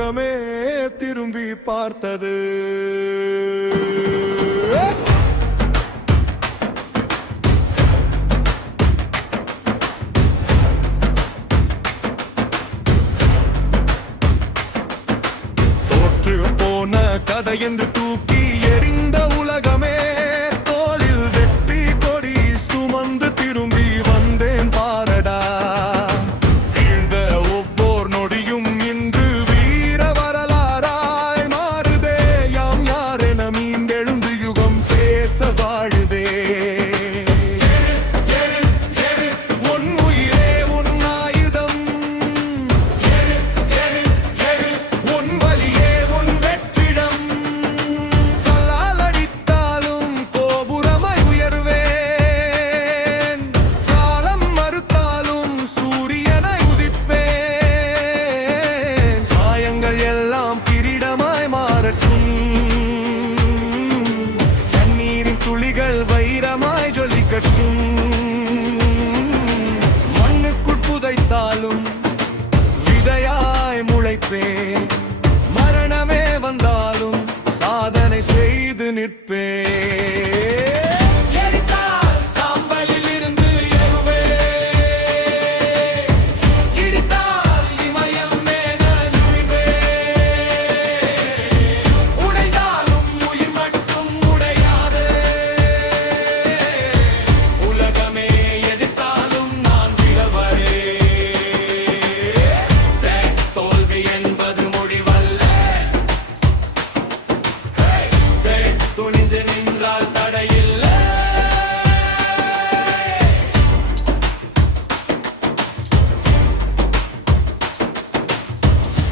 உலகமே திரும்பி பார்த்தது. தோற்று போன கதை என்று தூக்கி எறிந்த உலகமே தோளில் வெற்றி கொடி சுமந்து திரும்பி வந்தேன் பாரடா. இந்த ஒவ்வொரு நொடியும் இன்று வீர வரலாறாய் மாறுதே. யாம் யாரென மீண்டெழுந்து யுகம் பேச வாழுதே. கண்ணீரின் துளிகள் வைரமாய் ஜொலிக்கட்டும். மண்ணுக்குள் புதைத்தாலும் விதையாய் முளைப்பேன். மரணமே வந்தாலும் சாதனை செய்து நிற்பேன்.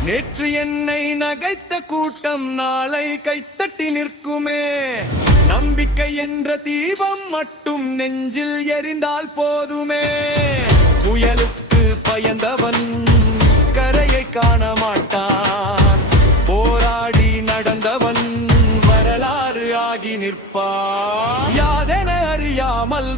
நேற்று என்னை நகைத்த கூட்டம் நாளை கைத்தட்டி நிற்குமே. நம்பிக்கை என்ற தீபம் மட்டும் நெஞ்சில் எரிந்தால் போதுமே. புயலுக்கு பயந்தவன் கரையை காண மாட்டான். போராடி நடந்தவன் வரலாறு ஆகி நிற்பான். யாதென அறியாமல்